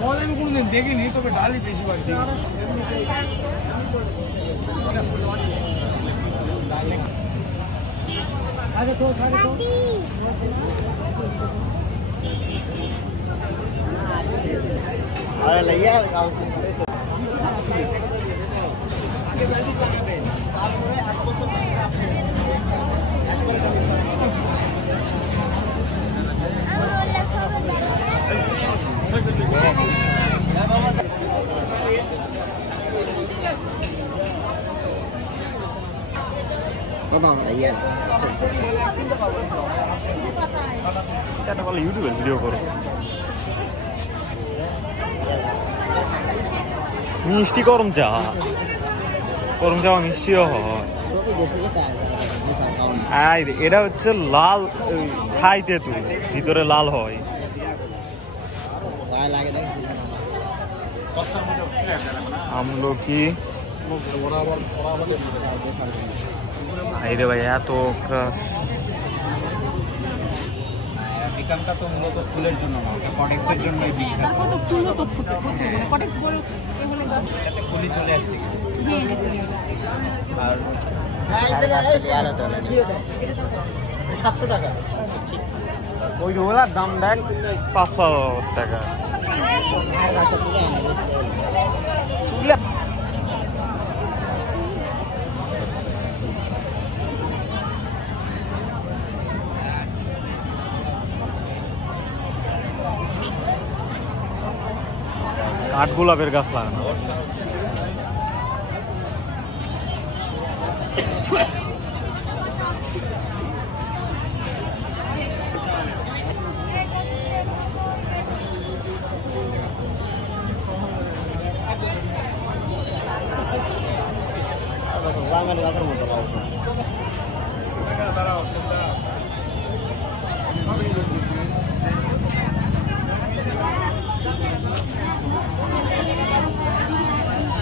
ফল আমি কোনোদিন দেখিনি, তবে ডালই বেশিরভাগ দেখি। ইউটিউবে ভিডিও করো, মিষ্টি গরম চা মিষ্টিও হয়। এটা হচ্ছে লাল খাইতে তুই ভিতরে লাল হয়। আমলকি রে ভাই এত এখানটা তো মূলত ফুলের জন্য না, কটেক্সের জন্য ফুলই চলে আসছে। আর 700 টাকা ওই ওগুলার দাম দেন 500 টাকা। কাঠগোলাপের গাছ লাগানো, গাছের মতো লাগছে।